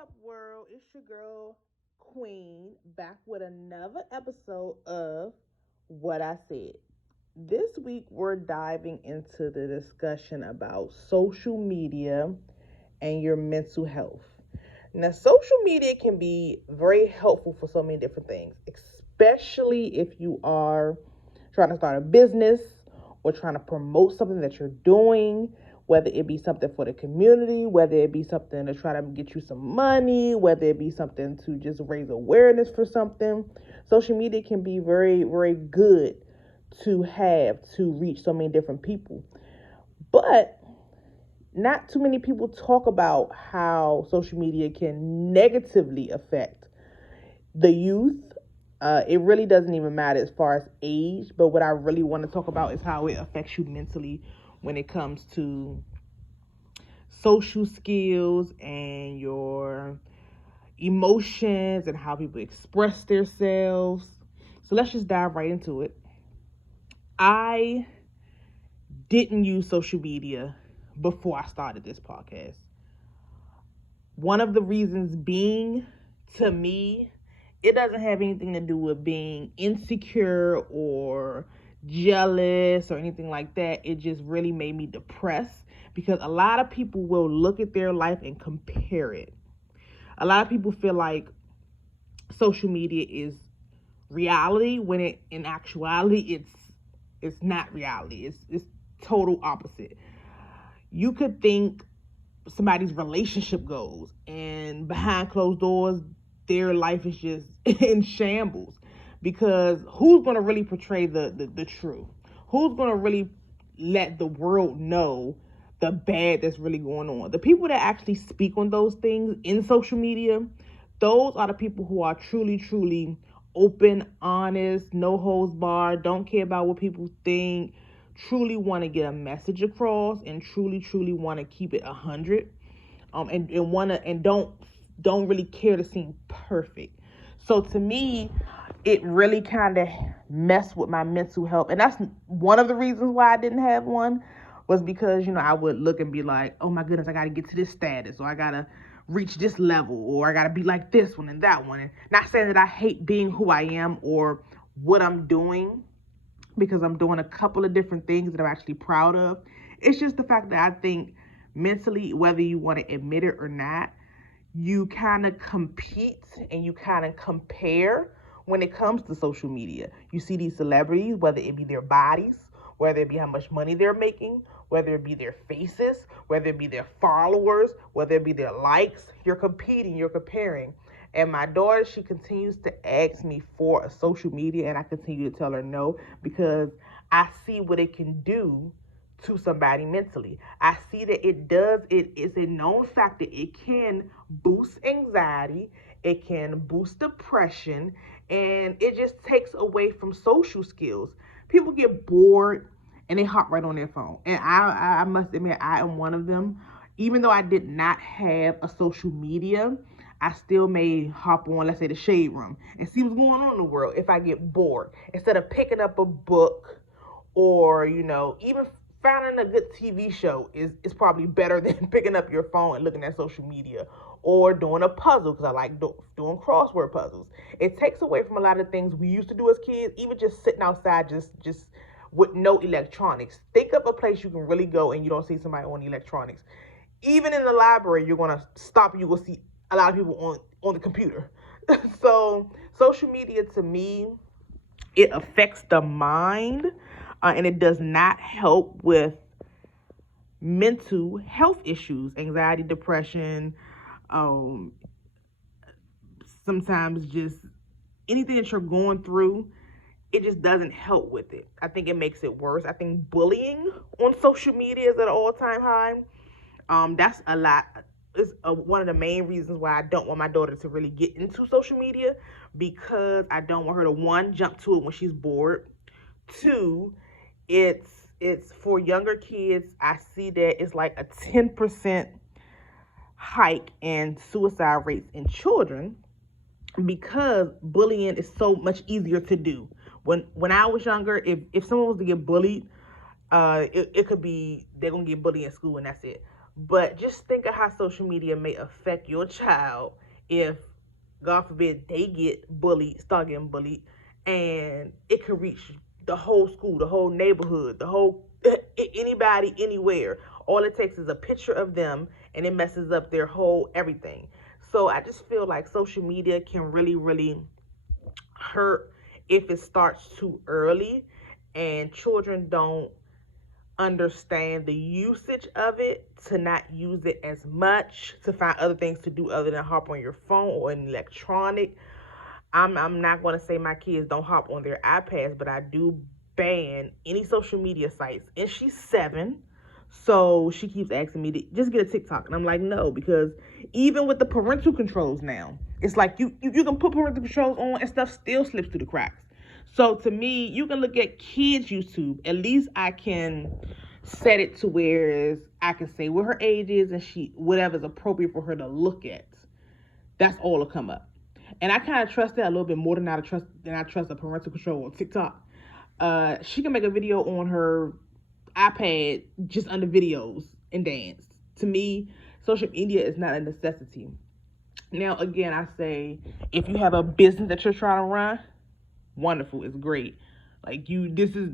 up, world? It's your girl, Queen, back with another episode of What I Said. This week, we're diving into the discussion about social media and your mental health. Now, social media can be very helpful for so many different things, especially if you are trying to start a business or trying to promote something that you're doing, whether it be something for the community, whether it be something to try to get you some money, whether it be something to just raise awareness for something. Social media can be very, very good to have to reach so many different people. But not too many people talk about how social media can negatively affect the youth. It really doesn't even matter as far as age, but what I really want to talk about is how it affects you mentally when it comes to social skills and your emotions and how people express themselves. So let's just dive right into it. I didn't use social media before I started this podcast. One of the reasons being, to me, it doesn't have anything to do with being insecure or jealous or anything like that. It just really made me depressed because a lot of people will look at their life and compare it. A lot of people feel like social media is reality when it in actuality it's not reality. It's total opposite. You could think somebody's relationship goes and behind closed doors their life is just in shambles, because who's going to really portray the truth? Who's going to really let the world know the bad that's really going on? The people that actually speak on those things in social media, those are the people who are truly open, honest, no holds barred, don't care about what people think, truly want to get a message across, and truly want to keep it 100, and want to and don't really care to seem perfect. So to me, it really kind of messed with my mental health, and that's one of the reasons why I didn't have one, was because I would look and be like, oh my goodness, I got to get to this status, or I got to reach this level, or I got to be like this one and that one. And not saying that I hate being who I am or what I'm doing, because I'm doing a couple of different things that I'm actually proud of. It's just the fact that I think mentally, whether you want to admit it or not, you kind of compete and you kind of compare when it comes to social media. You see these celebrities, whether it be their bodies, whether it be how much money they're making, whether it be their faces, whether it be their followers, whether it be their likes. You're competing, you're comparing. And my daughter, she continues to ask me for a social media, and I continue to tell her no, because I see what it can do to somebody mentally. I see that it is a known fact that it can boost anxiety, it can boost depression, and it just takes away from social skills. People get bored and they hop right on their phone. And I must admit, I am one of them. Even though I did not have a social media, I still may hop on, let's say, the Shade Room and see what's going on in the world if I get bored. Instead of picking up a book, or, even finding a good TV show is probably better than picking up your phone and looking at social media, or doing a puzzle, because I like doing crossword puzzles. It takes away from a lot of things we used to do as kids, even just sitting outside, just with no electronics. Think of a place you can really go and you don't see somebody on electronics. Even in the library, you're gonna stop. You will see a lot of people on the computer. So social media, to me, it affects the mind, and it does not help with mental health issues, anxiety, depression, um, sometimes just anything that you're going through. It just doesn't help with it. I think it makes it worse. I think bullying on social media is at an all-time high. That's a lot. It's one of the main reasons why I don't want my daughter to really get into social media, because I don't want her to, one, jump to it when she's bored. Two, it's for younger kids. I see that it's like a 10% hike in suicide rates in children, because bullying is so much easier to do. When I was younger, if someone was to get bullied, it could be they're gonna get bullied in school and that's it. But just think of how social media may affect your child if, God forbid, they get bullied, start getting bullied, and it could reach the whole school, the whole neighborhood, the whole anybody, anywhere. All it takes is a picture of them, and it messes up their whole everything. So I just feel like social media can really, really hurt if it starts too early, and children don't understand the usage of it, to not use it as much, to find other things to do other than hop on your phone or an electronic. I'm not going to say my kids don't hop on their iPads, but I do ban any social media sites. And she's 7, so she keeps asking me to just get a TikTok, and I'm like, no, because even with the parental controls now, it's like you can put parental controls on and stuff still slips through the cracks. So to me, you can look at kids' YouTube. At least I can set it to where I can say what her age is, and she whatever's appropriate for her to look at. That's all will come up. And I kind of trust that a little bit more than I trust a parental control on TikTok. She can make a video on her iPad just under videos and dance. To me, social media is not a necessity. Now, again, I say if you have a business that you're trying to run, wonderful, it's great. Like this is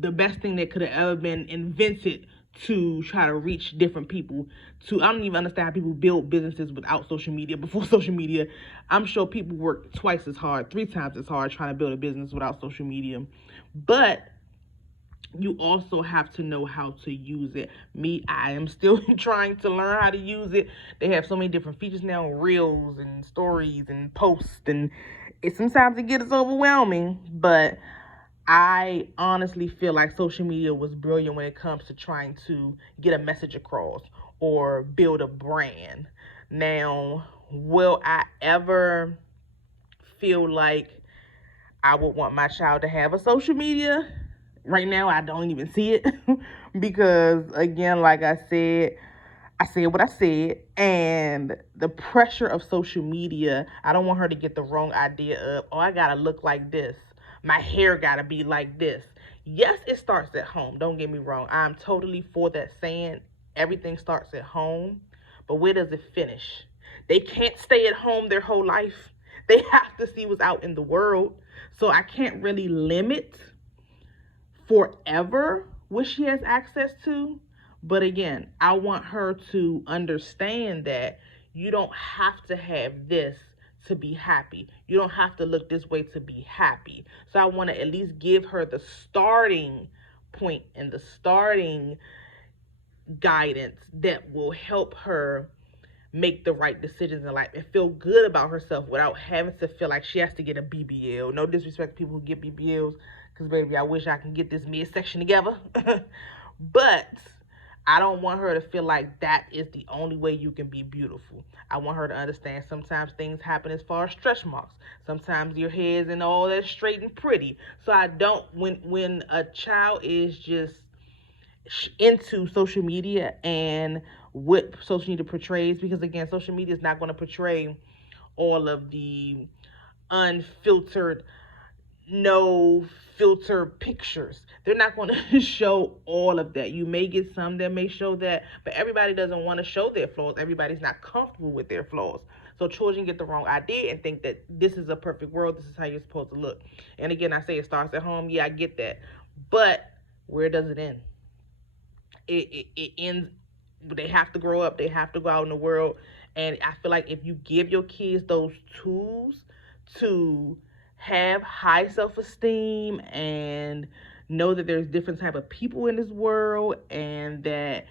the best thing that could have ever been invented to try to reach different people. I don't even understand how people build businesses without social media. Before social media, I'm sure people work twice as hard, 3 times as hard trying to build a business without social media. But you also have to know how to use it. I am still trying to learn how to use it. They have so many different features now, reels and stories and posts, and sometimes it gets overwhelming, but I honestly feel like social media was brilliant when it comes to trying to get a message across or build a brand. Now, will I ever feel like I would want my child to have a social media? Right now, I don't even see it because, again, like I said what I said, and the pressure of social media, I don't want her to get the wrong idea of, oh, I gotta look like this. My hair gotta be like this. Yes, it starts at home. Don't get me wrong. I'm totally for that saying. Everything starts at home. But where does it finish? They can't stay at home their whole life. They have to see what's out in the world. So I can't really limit forever what she has access to. But again, I want her to understand that you don't have to have this to be happy. You don't have to look this way to be happy. So I want to at least give her the starting point and the starting guidance that will help her make the right decisions in life and feel good about herself without having to feel like she has to get a BBL. No disrespect to people who get BBLs, because baby, I wish I can get this midsection together. But I don't want her to feel like that is the only way you can be beautiful. I want her to understand sometimes things happen as far as stretch marks. Sometimes your hair isn't all that straight and pretty. So I don't, when a child is just into social media and what social media portrays, because again, social media is not going to portray all of the unfiltered, no filter pictures. They're not going to show all of that. You may get some that may show that, but everybody doesn't want to show their flaws. Everybody's not comfortable with their flaws. So children get the wrong idea and think that this is a perfect world. This is how you're supposed to look. And again, I say it starts at home. Yeah, I get that. But where does it end? It ends. They have to grow up. They have to go out in the world. And I feel like if you give your kids those tools to have high self-esteem and know that there's different type of people in this world, and that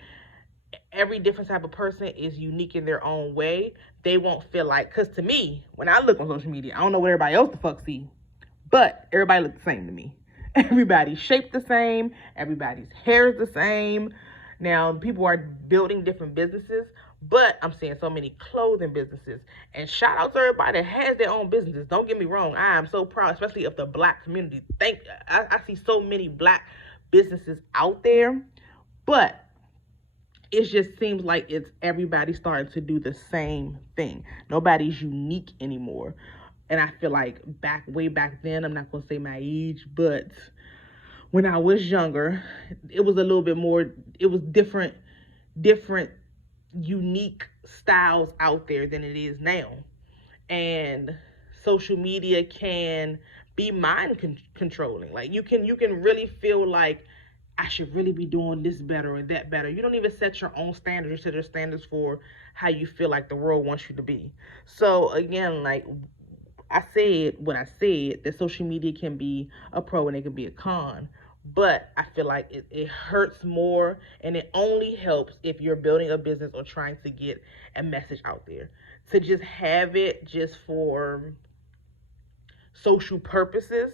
every different type of person is unique in their own way, they won't feel like, because to me, when I look on social media, I don't know what everybody else the fuck see, but everybody looks the same to me. Everybody's shaped the same. Everybody's hair is the same. Now, people are building different businesses, but I'm seeing so many clothing businesses. And shout out to everybody that has their own businesses. Don't get me wrong. I am so proud, especially of the Black community. I see so many Black businesses out there, but it just seems like it's everybody starting to do the same thing. Nobody's unique anymore. And I feel like way back then, I'm not going to say my age, but when I was younger, it was a little bit more, it was different different unique styles out there than it is now. And social media can be mind controlling. Like you can really feel like I should really be doing this better or that better. You don't even set your own standards. You set your standards for how you feel like the world wants you to be. So again, like I said when I said that social media can be a pro and it can be a con. But I feel like it hurts more and it only helps if you're building a business or trying to get a message out there. To just have it just for social purposes,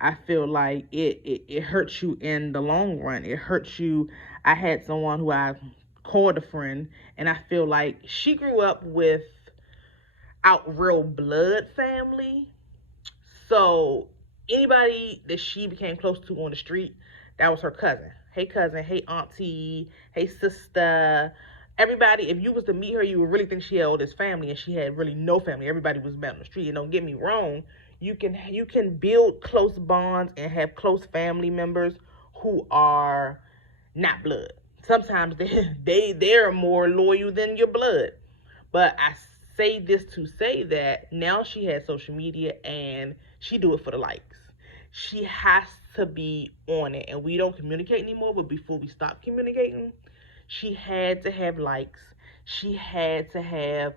I feel like it hurts you in the long run. It hurts you. I had someone who I called a friend, and I feel like she grew up with out real blood family. So anybody that she became close to on the street, that was her cousin, hey auntie, hey sister. Everybody, if you was to meet her, you would really think she had all this family, and she had really no family. Everybody was met on the street. And don't get me wrong, you can build close bonds and have close family members who are not blood. Sometimes they're more loyal than your blood. But I say this to say that now she has social media and she do it for the likes. She has to be on it, and we don't communicate anymore. But before we stopped communicating, she had to have likes. She had to have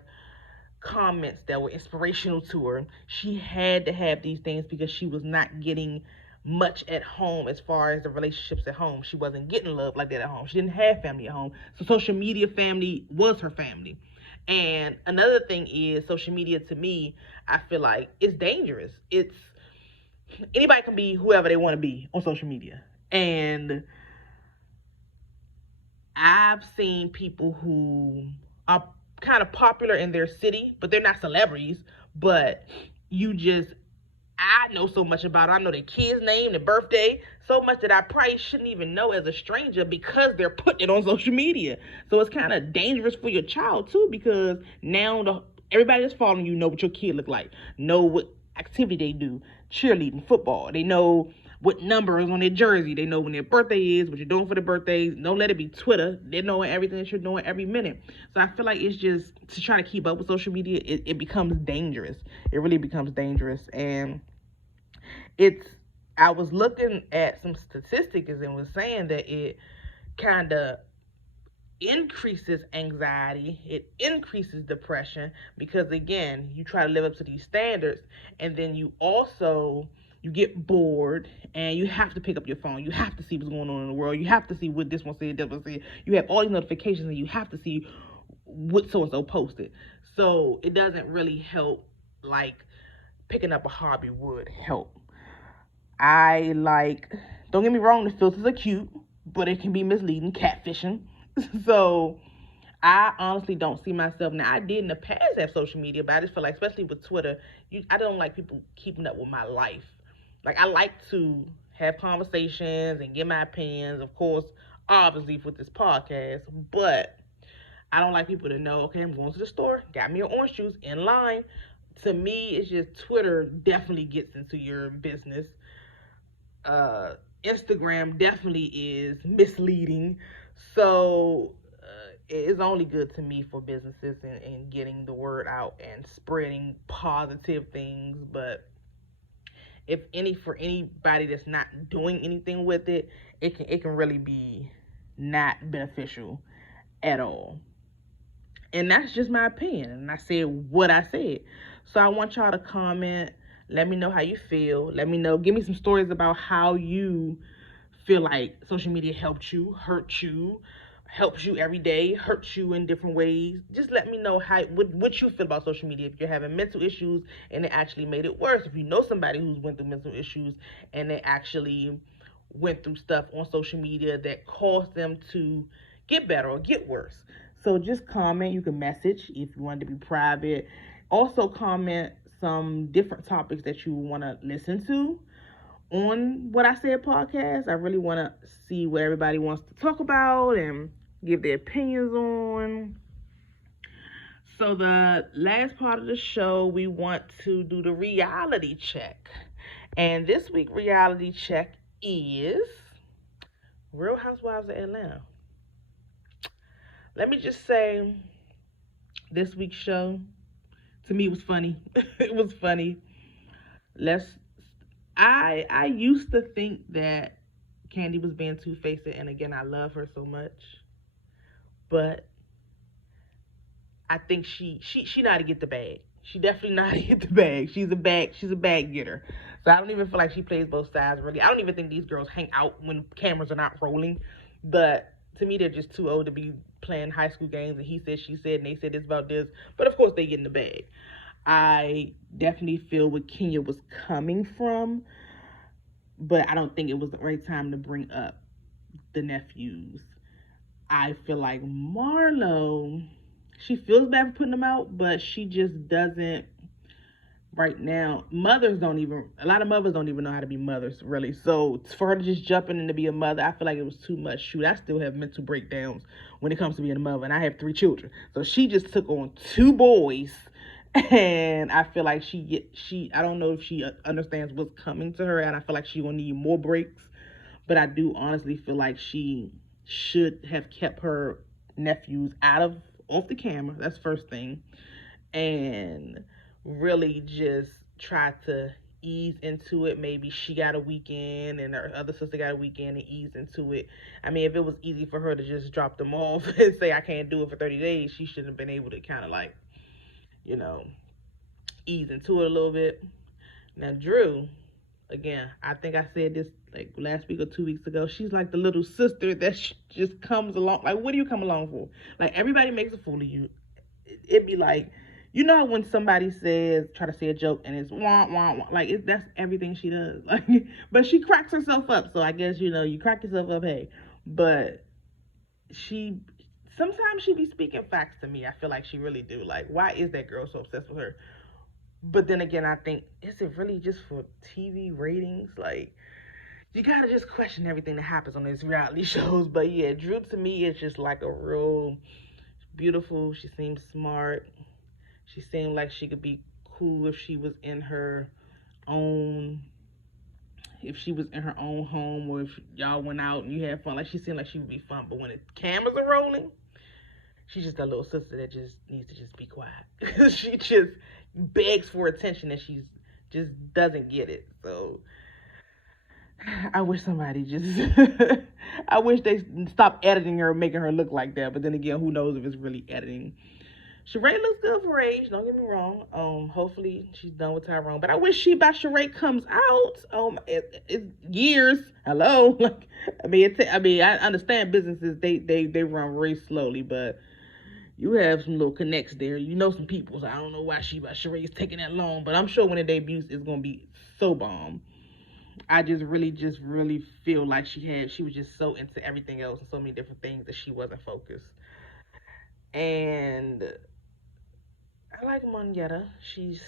comments that were inspirational to her. She had to have these things because she was not getting much at home as far as the relationships at home. She wasn't getting love like that at home. She didn't have family at home. So social media family was her family. And another thing is social media to me, I feel like it's dangerous. It's anybody can be whoever they want to be on social media. And I've seen people who are kind of popular in their city, but they're not celebrities. But you just, I know so much about it. I know their kid's name, their birthday, so much that I probably shouldn't even know as a stranger because they're putting it on social media. So it's kind of dangerous for your child too, because now everybody that's following you know what your kid look like, know what activity they do, cheerleading, football. They know what number is on their jersey. They know when their birthday is, what you're doing for the birthdays. Don't let it be Twitter. They know everything that you're doing every minute. So I feel like it's just to try to keep up with social media, it becomes dangerous. It really becomes dangerous. And it's I was looking at some statistics and was saying that it kind of increases anxiety, it increases depression because again, you try to live up to these standards and then you get bored and you have to pick up your phone. You have to see what's going on in the world. You have to see what this one said, that one said. You have all these notifications and you have to see what so and so posted. So it doesn't really help like picking up a hobby would help. I like, don't get me wrong, the filters are cute, but it can be misleading, catfishing. So I honestly don't see myself now. I did in the past have social media, but I just feel like, especially with Twitter, I don't like people keeping up with my life. Like I like to have conversations and give my opinions, of course, obviously with this podcast, but I don't like people to know, okay, I'm going to the store, got me an orange juice in line. To me, it's just Twitter definitely gets into your business. Instagram definitely is misleading. So it's only good to me for businesses and getting the word out and spreading positive things. But if any for anybody that's not doing anything with it, it can really be not beneficial at all. And that's just my opinion. And I said what I said. So I want y'all to comment. Let me know how you feel. Let me know. Give me some stories about how you feel like social media helped you, hurt you, helps you every day, hurts you in different ways. Just let me know what you feel about social media. If you're having mental issues and it actually made it worse. If you know somebody who's went through mental issues and they actually went through stuff on social media that caused them to get better or get worse. So just comment. You can message if you want to be private. Also comment some different topics that you want to listen to on What I Said podcast. I really want to see what everybody wants to talk about and give their opinions on. So the last part of the show, we want to do the reality check. And this week reality check is Real Housewives of Atlanta. Let me just say, this week's show to me was funny. It was funny. Let's. I used to think that Kandi was being two faced, and again, I love her so much, but I think she know how to get the bag. She definitely know how to get the bag. She's a bag getter. So I don't even feel like she plays both sides really. I don't even think these girls hang out when cameras are not rolling. But to me, they're just too old to be playing high school games. And he said, she said, and they said this about this. But of course, they get in the bag. I definitely feel where Kenya was coming from, but I don't think it was the right time to bring up the nephews. I feel like Marlo, she feels bad for putting them out, but she just doesn't right now. Mothers don't even, a lot of mothers don't even know how to be mothers, really. So for her to just jump in and to be a mother, I feel like it was too much. Shoot, I still have mental breakdowns when it comes to being a mother, and I have 3 children. So she just took on 2 boys, and I feel like I don't know if she understands what's coming to her, and I feel like she gonna need more breaks. But I do honestly feel like she should have kept her nephews out of off the camera. That's first thing, and really just try to ease into it. Maybe she got a weekend and her other sister got a weekend and ease into it. I mean, if it was easy for her to just drop them off and say I can't do it for 30 days, she should have been able to kind of like, you know, ease into it a little bit. Now, Drew, again, I think I said this like last week or 2 weeks ago. She's like the little sister that just comes along. Like, what do you come along for? Like, everybody makes a fool of you. It'd be like, you know, when somebody try to say a joke and it's wah wah wah, like that's everything she does. Like, but she cracks herself up. So I guess you crack yourself up, hey. But she sometimes she be speaking facts to me. I feel like she really do. Like, why is that girl so obsessed with her? But then again, I think, is it really just for TV ratings? Like, you gotta just question everything that happens on these reality shows. But yeah, Drew to me is just like a real beautiful. She seems smart. She seemed like she could be cool if she was in her own, if she was in her own home, or if y'all went out and you had fun. Like, she seemed like she would be fun. But when the cameras are rolling, she's just that little sister that just needs to just be quiet. She just begs for attention and she's just doesn't get it. So I wish somebody just I wish they stopped editing her, making her look like that. But then again, who knows if it's really editing. Sheree looks good for her age, don't get me wrong. Hopefully she's done with Tyrone. But I wish She by Sheree comes out. It's years. Hello. Like, I understand businesses, they run very slowly, but you have some little connects there. You know some people. So I don't know why She by Sheree is taking that long. But I'm sure when it debuts, it's gonna be so bomb. I just really feel like she was just so into everything else and so many different things that she wasn't focused. And I like Monyetta. She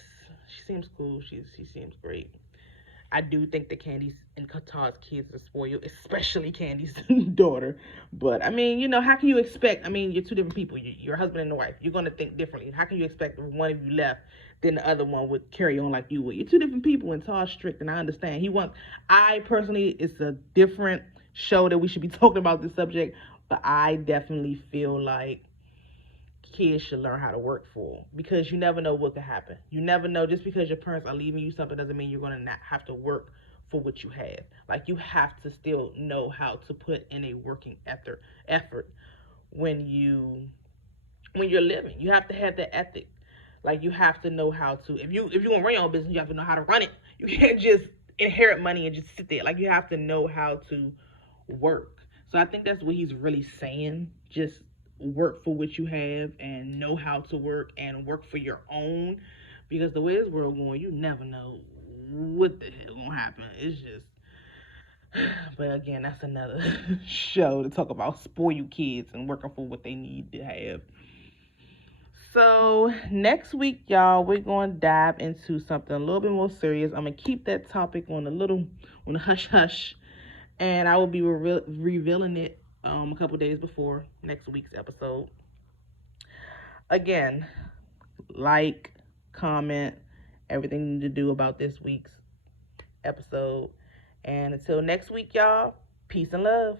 seems cool. She seems great. I do think that Kandi's and Qatar's kids are spoiled, especially Kandi's daughter. But I mean, how can you expect? I mean, you're two different people. You're a husband and a wife. You're gonna think differently. How can you expect one of you left, then the other one would carry on like you would? You're two different people, and Tar's strict, and I understand. I personally, it's a different show that we should be talking about this subject, but I definitely feel like kids should learn how to work for, because you never know what could happen. You never know. Just because your parents are leaving you something doesn't mean you're going to not have to work for what you have. Like, you have to still know how to put in a working effort when you're living. You have to have that ethic. Like, you have to know how to, if you want to run your own business, you have to know how to run it. You can't just inherit money and just sit there. Like, you have to know how to work. So I think that's what he's really saying. Just work for what you have and know how to work and work for your own. Because the way this world going, you never know what the hell gonna happen. It's just, but again, that's another show to talk about spoiled kids and working for what they need to have. So next week, y'all, we're going to dive into something a little bit more serious. I'm going to keep that topic on the hush hush, and I will be revealing it a couple days before next week's episode. Again, like, comment, everything to do about this week's episode. And until next week, y'all, peace and love.